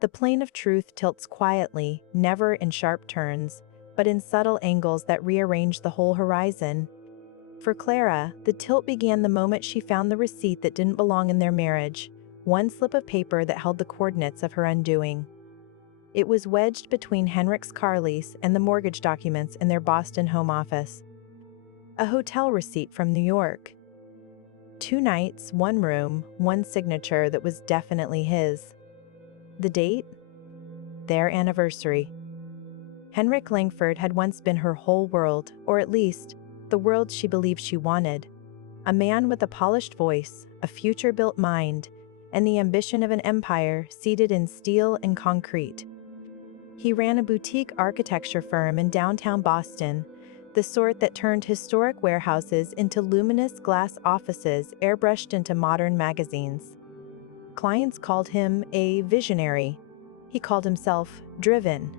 The plane of truth tilts quietly, never in sharp turns, but in subtle angles that rearrange the whole horizon. For Clara, the tilt began the moment she found the receipt that didn't belong in their marriage, one slip of paper that held the coordinates of her undoing. It was wedged between Henrik's car lease and the mortgage documents in their Boston home office. A hotel receipt from New York. 2 nights, 1 room, 1 signature that was definitely his. The date? Their anniversary. Henrik Langford had once been her whole world, or at least, the world she believed she wanted. A man with a polished voice, a future-built mind, and the ambition of an empire seated in steel and concrete. He ran a boutique architecture firm in downtown Boston, the sort that turned historic warehouses into luminous glass offices airbrushed into modern magazines. Clients called him a visionary. He called himself driven.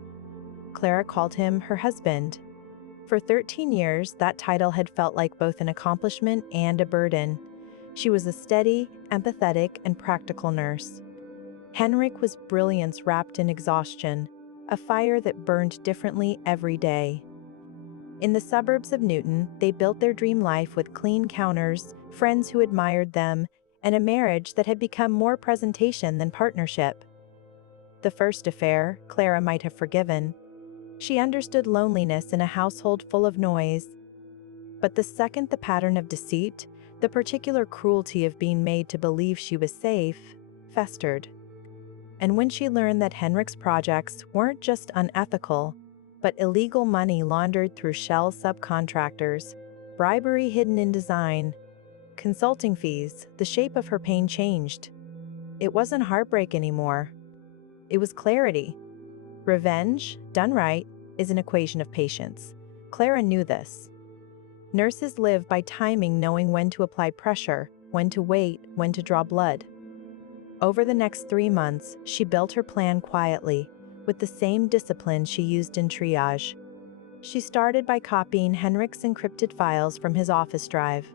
Clara called him her husband. For 13 years, that title had felt like both an accomplishment and a burden. She was a steady, empathetic, and practical nurse. Henrik was brilliance wrapped in exhaustion, a fire that burned differently every day. In the suburbs of Newton, they built their dream life with clean counters, friends who admired them, and a marriage that had become more presentation than partnership. The first affair, Clara might have forgiven. She understood loneliness in a household full of noise. But the second, the pattern of deceit, the particular cruelty of being made to believe she was safe, festered. And when she learned that Henrik's projects weren't just unethical, but illegal money laundered through shell subcontractors, bribery hidden in design, consulting fees, the shape of her pain changed. It wasn't heartbreak anymore. It was clarity. Revenge, done right, is an equation of patience. Clara knew this. Nurses live by timing, knowing when to apply pressure, when to wait, when to draw blood. Over the next 3 months, she built her plan quietly, with the same discipline she used in triage. She started by copying Henrik's encrypted files from his office drive,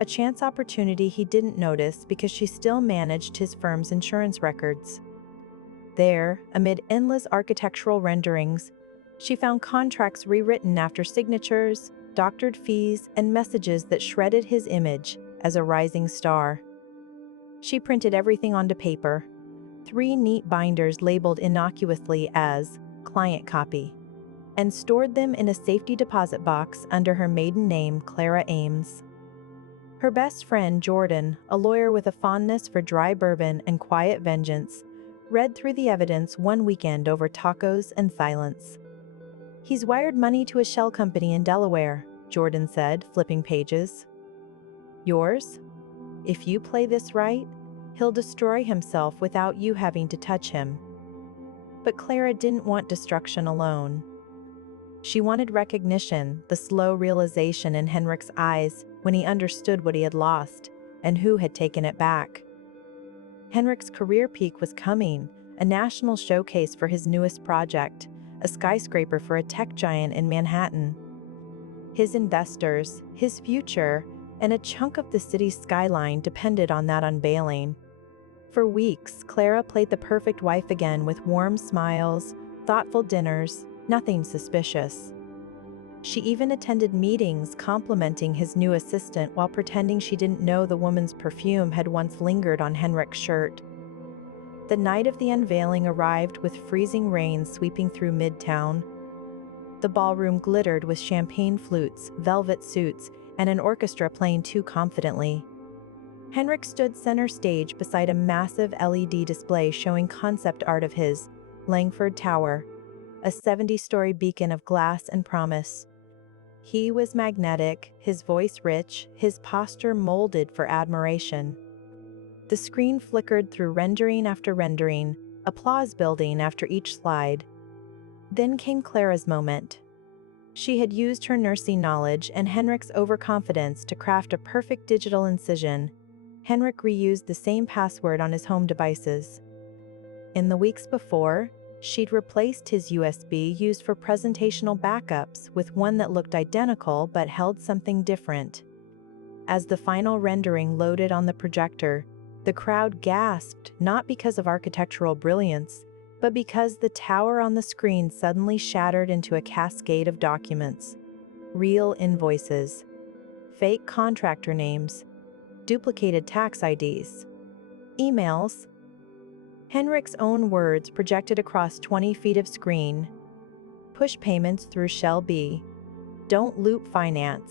a chance opportunity he didn't notice because she still managed his firm's insurance records. There, amid endless architectural renderings, she found contracts rewritten after signatures, doctored fees, and messages that shredded his image as a rising star. She printed everything onto paper, 3 neat binders labeled innocuously as client copy, and stored them in a safety deposit box under her maiden name, Clara Ames. Her best friend, Jordan, a lawyer with a fondness for dry bourbon and quiet vengeance, read through the evidence one weekend over tacos and silence. "He's wired money to a shell company in Delaware," Jordan said, flipping pages. "Yours? If you play this right, he'll destroy himself without you having to touch him." But Clara didn't want destruction alone. She wanted recognition, the slow realization in Henrik's eyes when he understood what he had lost and who had taken it back. Henrik's career peak was coming, a national showcase for his newest project, a skyscraper for a tech giant in Manhattan. His investors, his future, and a chunk of the city's skyline depended on that unveiling. For weeks, Clara played the perfect wife again with warm smiles, thoughtful dinners, nothing suspicious. She even attended meetings complimenting his new assistant while pretending she didn't know the woman's perfume had once lingered on Henrik's shirt. The night of the unveiling arrived with freezing rain sweeping through Midtown. The ballroom glittered with champagne flutes, velvet suits, and an orchestra playing too confidently. Henrik stood center stage beside a massive LED display showing concept art of his Langford Tower, a 70-story beacon of glass and promise. He was magnetic, his voice rich, his posture molded for admiration. The screen flickered through rendering after rendering, applause building after each slide. Then came Clara's moment. She had used her nursing knowledge and Henrik's overconfidence to craft a perfect digital incision. Henrik reused the same password on his home devices. In the weeks before, she'd replaced his USB used for presentational backups with one that looked identical but held something different. As the final rendering loaded on the projector, the crowd gasped, not because of architectural brilliance, but because the tower on the screen suddenly shattered into a cascade of documents. Real invoices, fake contractor names, duplicated tax IDs, emails. Henrik's own words projected across 20 feet of screen. Push payments through Shell B. Don't loop finance.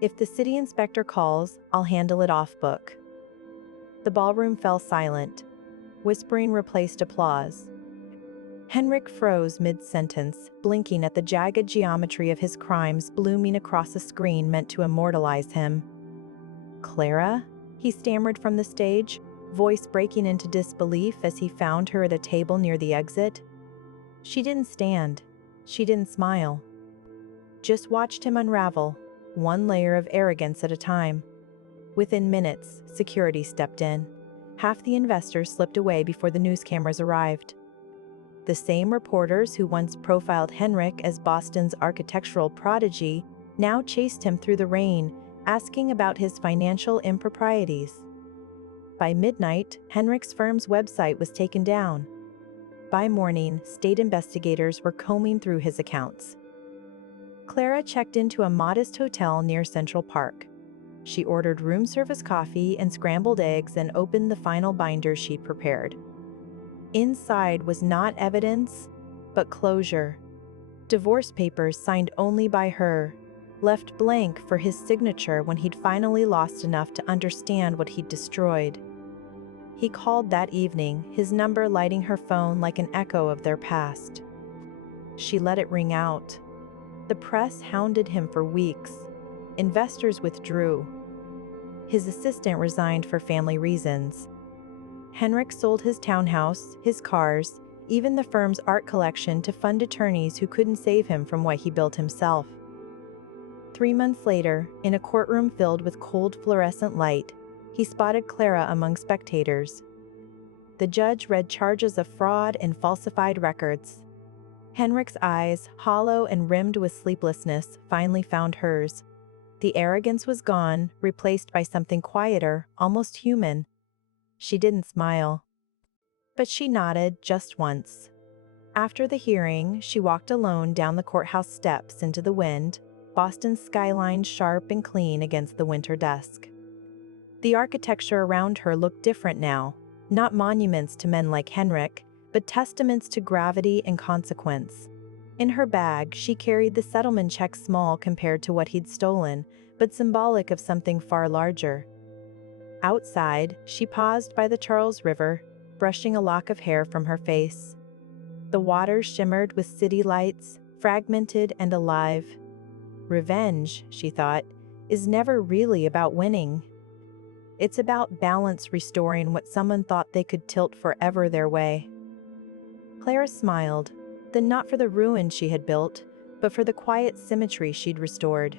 If the city inspector calls, I'll handle it off book. The ballroom fell silent. Whispering replaced applause. Henrik froze mid-sentence, blinking at the jagged geometry of his crimes blooming across a screen meant to immortalize him. Clara? He stammered from the stage, voice breaking into disbelief as he found her at a table near the exit. She didn't stand. She didn't smile. Just watched him unravel, one layer of arrogance at a time. Within minutes, security stepped in. Half the investors slipped away before the news cameras arrived. The same reporters who once profiled Henrik as Boston's architectural prodigy now chased him through the rain, asking about his financial improprieties. By midnight, Henrik's firm's website was taken down. By morning, state investigators were combing through his accounts. Clara checked into a modest hotel near Central Park. She ordered room service coffee and scrambled eggs and opened the final binder she'd prepared. Inside was not evidence, but closure. Divorce papers signed only by her, left blank for his signature when he'd finally lost enough to understand what he'd destroyed. He called that evening, his number lighting her phone like an echo of their past. She let it ring out. The press hounded him for weeks. Investors withdrew. His assistant resigned for family reasons. Henrik sold his townhouse, his cars, even the firm's art collection to fund attorneys who couldn't save him from what he built himself. 3 months later, in a courtroom filled with cold fluorescent light, he spotted Clara among spectators. The judge read charges of fraud and falsified records. Henrik's eyes, hollow and rimmed with sleeplessness, finally found hers. The arrogance was gone, replaced by something quieter, almost human. She didn't smile. But she nodded just once. After the hearing, she walked alone down the courthouse steps into the wind, Boston's skyline sharp and clean against the winter dusk. The architecture around her looked different now, not monuments to men like Henrik, but testaments to gravity and consequence. In her bag, she carried the settlement check, small compared to what he'd stolen, but symbolic of something far larger. Outside, she paused by the Charles River, brushing a lock of hair from her face. The water shimmered with city lights, fragmented and alive. Revenge, she thought, is never really about winning. It's about balance, restoring what someone thought they could tilt forever their way. Clara smiled, then not for the ruin she had built, but for the quiet symmetry she'd restored.